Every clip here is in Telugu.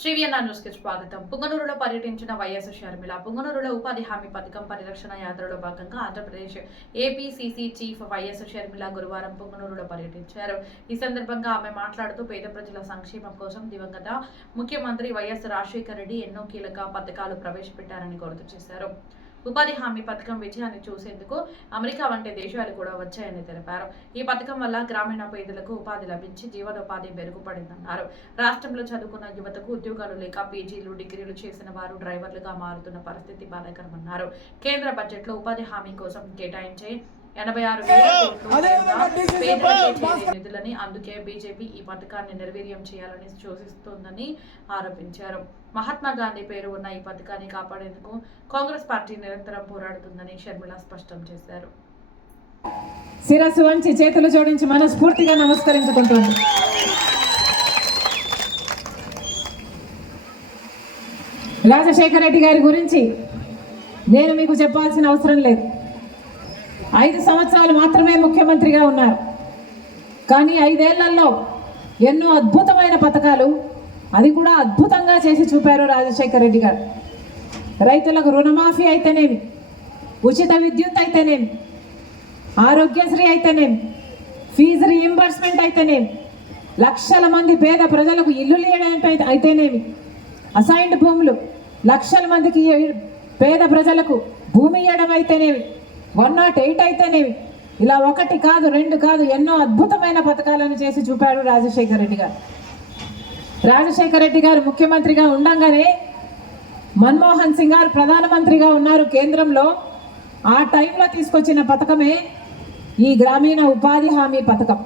శ్రీవియన్నా న్యూస్కి స్వాగతం. పుంగనూరులో పర్యటించిన వైఎస్ షర్మిల పుంగనూరులో ఉపాధి హామీ పథకం పరిరక్షణ యాత్రలో భాగంగా Andhra Pradesh APCC chief YS Sharmila గురువారం పుంగనూరులో పర్యటించారు. ఈ సందర్భంగా ఆమె మాట్లాడుతూ పేద ప్రజల సంక్షేమం కోసం దివంగత ముఖ్యమంత్రి వైఎస్ రాజశేఖర రెడ్డి ఎన్నో కీలక పథకాలు ప్రవేశపెట్టారని గుర్తు చేశారు. ఉపాధి హామీ పథకం విజయాన్ని చూసేందుకు అమెరికా వంటి దేశాలు కూడా వచ్చాయని తెలిపారు. ఈ పథకం వల్ల గ్రామీణ పేదలకు ఉపాధి లభించి జీవనోపాధి మెరుగుపడిందన్నారు. రాష్ట్రంలో చదువుకున్న యువతకు ఉద్యోగాలు లేక పీజీలు డిగ్రీలు చేసిన వారు డ్రైవర్లుగా మారుతున్న పరిస్థితి బాధాకరమన్నారు. కేంద్ర బడ్జెట్లో ఉపాధి హామీ కోసం కేటాయించే ఎనభై ఆరు నిధులని అందుకే బీజేపీ ఈ పథకాన్ని నిర్వీర్యం చేయాలని సూచిస్తోందని ఆరోపించారు. మహాత్మా గాంధీ పేరు ఉన్న ఈ పథకాన్ని కాపాడేందుకు కాంగ్రెస్ పార్టీ నిరంతరం పోరాడుతుందని షర్మిల స్పష్టం చేశారు. శిరస్సు వంచి చేతులు జోడించి మనస్ఫూర్తిగా నమస్కరించుకుంటుంది. రాజశేఖర రెడ్డి గారి గురించి నేను మీకు చెప్పాల్సిన అవసరం లేదు. ఐదు సంవత్సరాలు మాత్రమే ముఖ్యమంత్రిగా ఉన్నారు. కానీ ఐదేళ్ళలో ఎన్నో అద్భుతమైన పథకాలు అది కూడా అద్భుతంగా చేసి చూపారు రాజశేఖర రెడ్డి గారు. రైతులకు రుణమాఫీ అయితేనేమి? ఉచిత విద్యుత్ అయితేనేమి? ఆరోగ్యశ్రీ అయితేనేమి? ఫీజు రీఎంబర్స్మెంట్ అయితేనేమి? లక్షల మంది పేద ప్రజలకు ఇల్లు లేయడం అయితేనేమి? అసైన్డ్ భూములు లక్షల మందికి పేద ప్రజలకు భూమి ఇవ్వడం అయితేనేమి? వన్ నాట్ ఎయిట్ అయితేనే ఇలా ఒకటి కాదు రెండు కాదు ఎన్నో అద్భుతమైన పథకాలను చేసి చూపాడు రాజశేఖర రెడ్డి గారు. రాజశేఖర రెడ్డి గారు ముఖ్యమంత్రిగా ఉండంగానే మన్మోహన్ సింగ్ గారు ప్రధానమంత్రిగా ఉన్నారు కేంద్రంలో. ఆ టైంలో తీసుకొచ్చిన పథకమే ఈ గ్రామీణ ఉపాధి హామీ పథకం.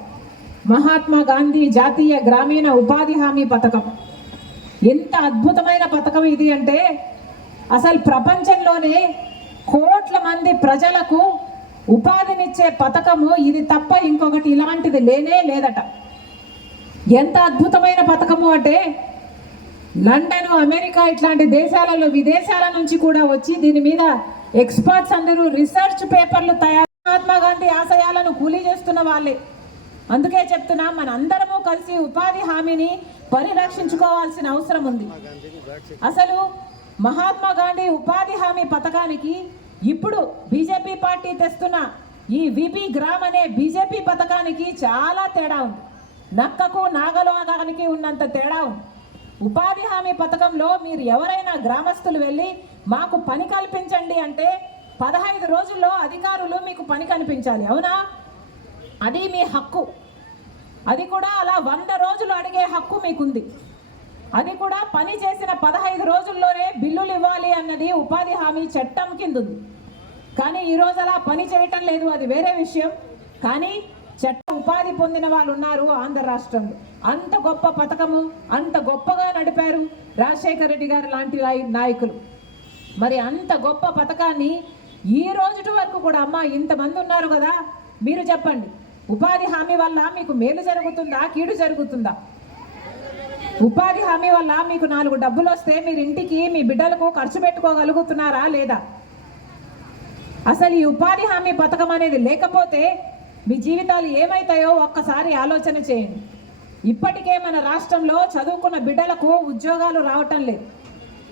మహాత్మా గాంధీ జాతీయ గ్రామీణ ఉపాధి హామీ పథకం. ఎంత అద్భుతమైన పథకం ఇది అంటే అసలు ప్రపంచంలోనే కోట్ల మంది ప్రజలకు ఉపాధినిచ్చే పథకము ఇది తప్ప ఇంకొకటి ఇలాంటిది లేనే లేదట. ఎంత అద్భుతమైన పథకము అంటే లండన్ అమెరికా ఇట్లాంటి దేశాలలో విదేశాల నుంచి కూడా వచ్చి దీని మీద ఎక్స్పర్ట్స్ అందరూ రీసెర్చ్ పేపర్లు తయారు మహాత్మా గాంధీ ఆశయాలను కూలీ చేస్తున్న వాళ్ళే. అందుకే చెప్తున్నా మన అందరము కలిసి ఉపాధి హామీని పరిరక్షించుకోవాల్సిన అవసరం ఉంది. అసలు మహాత్మా గాంధీ ఉపాధి హామీ పథకానికి ఇప్పుడు బీజేపీ పార్టీ తెస్తున్న ఈ విపి గ్రామ్ అనే బీజేపీ పథకానికి చాలా తేడా ఉంది. నక్కకు నాగలోగానికి ఉన్నంత తేడా ఉంది. ఉపాధి హామీ పథకంలో మీరు ఎవరైనా గ్రామస్తులు వెళ్ళి మాకు పని కల్పించండి అంటే పదహైదు రోజుల్లో అధికారులు మీకు పని కల్పించాలి. అవునా? అది మీ హక్కు. అది కూడా అలా వంద రోజులు అడిగే హక్కు మీకుంది. అది కూడా పని చేసిన పదహైదు రోజుల్లోనే బిల్లులు ఇవ్వాలి అన్నది ఉపాధి హామీ చట్టం కింద ఉంది కానీ ఈరోజు అలా పని చేయటం లేదు అది వేరే విషయం. కానీ చట్ట ఉపాధి పొందిన వాళ్ళు ఉన్నారు ఆంధ్ర రాష్ట్రంలో. అంత గొప్ప పథకము అంత గొప్పగా నడిపారు రాజశేఖర రెడ్డి గారు లాంటి నాయకులు. మరి అంత గొప్ప పథకాన్ని ఈ రోజుటి వరకు కూడా అమ్మ ఇంతమంది ఉన్నారు కదా మీరు చెప్పండి. ఉపాధి హామీ వల్ల మీకు మేలు జరుగుతుందా కీడు జరుగుతుందా? ఉపాధి హామీ వల్ల మీకు నాలుగు డబ్బులు వస్తే మీరు ఇంటికి మీ బిడ్డలకు ఖర్చు పెట్టుకోగలుగుతున్నారా లేదా? అసలు ఈ ఉపాధి హామీ పథకం అనేది లేకపోతే మీ జీవితాలు ఏమవుతాయో ఒక్కసారి ఆలోచన చేయండి. ఇప్పటికే మన రాష్ట్రంలో చదువుకున్న బిడ్డలకు ఉద్యోగాలు రావటం లేదు.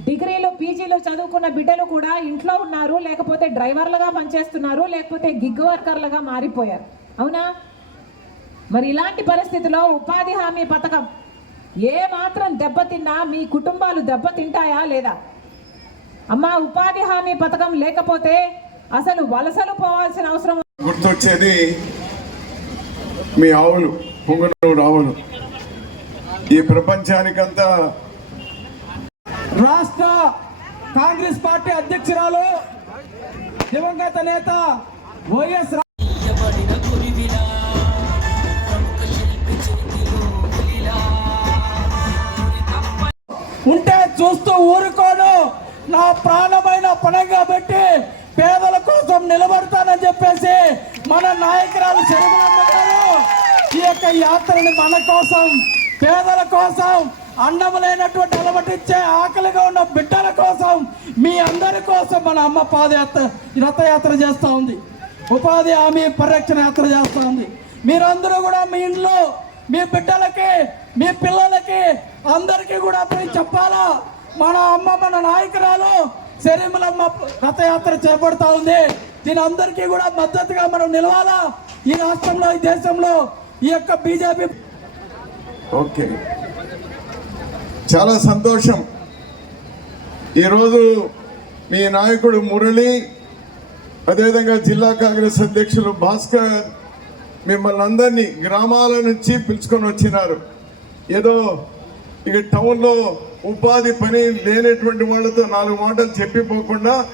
డిగ్రీలు పీజీలు చదువుకున్న బిడ్డలు కూడా ఇంట్లో ఉన్నారు లేకపోతే డ్రైవర్లుగా పనిచేస్తున్నారు లేకపోతే గిగ్ వర్కర్లుగా మారిపోయారు. అవునా? మరి ఇలాంటి పరిస్థితిలో ఉపాధి హామీ పథకం ఏ మాత్రం దెబ్బతిన్నా మీ కుటుంబాలు దెబ్బతింటాయా లేదా? అమ్మా ఉపాధి హామీ పథకం లేకపోతే అసలు వలసలు పోవాల్సిన అవసరం గుర్తొచ్చేది మీ ఆవులు పొంగనూరు ఆవులు. ఈ ప్రపంచానికంతా రాష్ట్ర కాంగ్రెస్ పార్టీ అధ్యక్షురాలు దివంగత నేత వైఎస్ ఉంటే చూస్తూ ఊరుకోను. నా ప్రాణమైన పణంగా పెట్టి పేదల కోసం నిలబడతానని చెప్పేసి మన నాయకురాలు శరభలమ్మ గారు ఈ యొక్క యాత్రని మన కోసం పేదల కోసం అన్నం లేనటువంటి అలవటిచ్చే ఆకలిగా ఉన్న బిడ్డల కోసం మీ అందరి కోసం మన అమ్మ పాదయాత్ర రథయాత్ర చేస్తూ ఉంది. ఉపాధి హామీ పరిరక్షణ యాత్ర చేస్తూ ఉంది. మీరందరూ కూడా మీ ఇంట్లో మీ బిడ్డలకి మీ పిల్లలకి అందరికీ కూడా పోయి చెప్పాలా? మన అమ్మ మన నాయకురాలు శరీమలమ్మ రథయాత్ర చేపడతా ఉంది. దీని అందరికీ కూడా మద్దతుగా మనం నిలవాలా? ఈ రాష్ట్రంలో ఈ దేశంలో ఈ యొక్క బీజేపీ ఓకే. చాలా సంతోషం. ఈరోజు మీ నాయకుడు మురళి అదేవిధంగా జిల్లా కాంగ్రెస్ అధ్యక్షులు భాస్కర్ మిమ్మల్ని అందరినీ గ్రామాల నుంచి పిలుచుకొని వచ్చినారు. ఏదో ఇక టౌన్లో ఉపాధి పని లేనటువంటి వాళ్ళతో నాలుగు మాటలు చెప్పిపోకుండా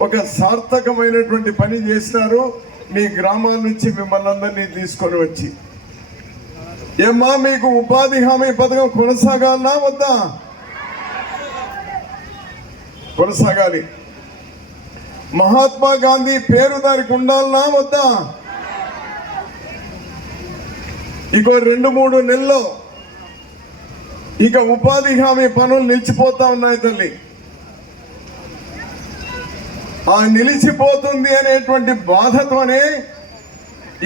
ఒక సార్థకమైనటువంటి పని చేసినారు మీ గ్రామాల నుంచి మిమ్మల్ని అందరినీ తీసుకొని వచ్చి. ఏమ్మా మీకు ఉపాధి హామీ పథకం కొనసాగాలనా వద్దా? కొనసాగాలి. మహాత్మా గాంధీ పేరు దానికి ఉండాలనా వద్దా? ఇక రెండు మూడు నెలల్లో ఇక ఉపాధి హామీ పనులు నిలిచిపోతా ఉన్నాయి తల్లి. ఆ నిలిచిపోతుంది అనేటువంటి బాధతోనే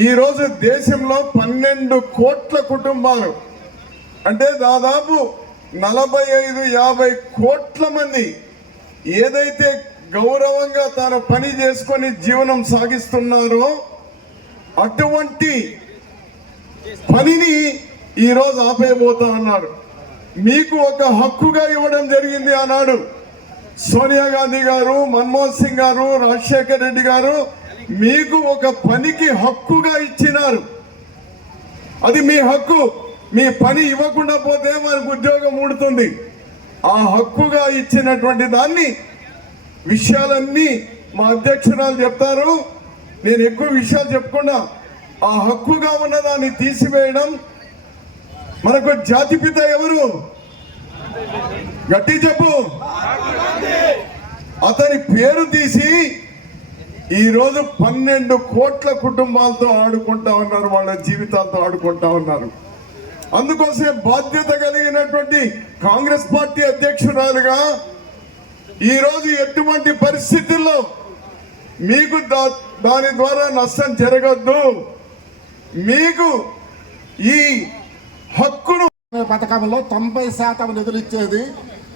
ఈరోజు దేశంలో పన్నెండు కోట్ల కుటుంబాలు. అంటే దాదాపు నలభై ఐదు యాభై కోట్ల మంది ఏదైతే గౌరవంగా తన పని చేసుకొని జీవనం సాగిస్తున్నారో అటువంటి పనిని ఈరోజు ఆపేయబోతా ఉన్నారు. మీకు ఒక హక్కుగా ఇవ్వడం జరిగింది ఆనాడు సోనియా గాంధీ గారు మన్మోహన్ సింగ్ గారు రాజశేఖర్ రెడ్డి గారు మీకు ఒక పనికి హక్కుగా ఇచ్చినారు. అది మీ హక్కు. మీ పని ఇవ్వకుండా పోతే మనకు ఉద్యోగం ఊడుతుంది. ఆ హక్కుగా ఇచ్చినటువంటి దాన్ని విషయాలన్నీ మా అధ్యక్షురాలు చెప్తారు. నేను ఎక్కువ విషయాలు చెప్పకుండా ఆ హక్కుగా ఉన్న దాన్ని తీసివేయడం మనకు జాతిపిత ఎవరు? గట్టి చెప్పు. అతని పేరు తీసి ఈరోజు పన్నెండు కోట్ల కుటుంబాలతో ఆడుకుంటా ఉన్నారు వాళ్ళ జీవితాలతో ఆడుకుంటా ఉన్నారు. అందుకోసమే బాధ్యత కలిగినటువంటి కాంగ్రెస్ పార్టీ అధ్యక్షురాలుగా ఈరోజు ఎటువంటి పరిస్థితుల్లో మీకు దా- దాని ద్వారా నష్టం జరగద్దు. మీకు ఈ హక్కును అనే పథకంలో తొంభై శాతం నిధులు ఇచ్చేది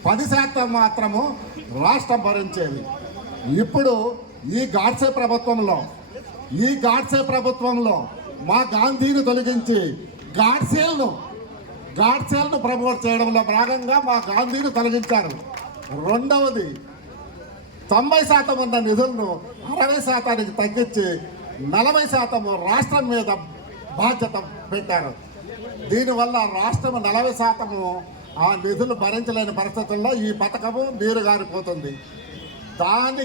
పది శాతం మాత్రము రాష్ట్రం భరించేది. ఇప్పుడు ఈ గాడ్సే ప్రభుత్వంలో ఈ గాడ్సే ప్రభుత్వంలో మా గాంధీని తొలగించి గాడ్సేల్ను గాడ్సేల్ను ప్రమోట్ చేయడంలో భాగంగా మా గాంధీని తొలగించారు. రెండవది తొంభై శాతం ఉన్న నిధులను అరవై శాతానికి తగ్గించి నలభై శాతము రాష్ట్రం మీద బాధ్యత పెట్టారు. దీనివల్ల రాష్ట్రం నలభై శాతము ఆ నిధులు భరించలేని పరిస్థితుల్లో ఈ పథకము నీరు గారిపోతుంది. దాని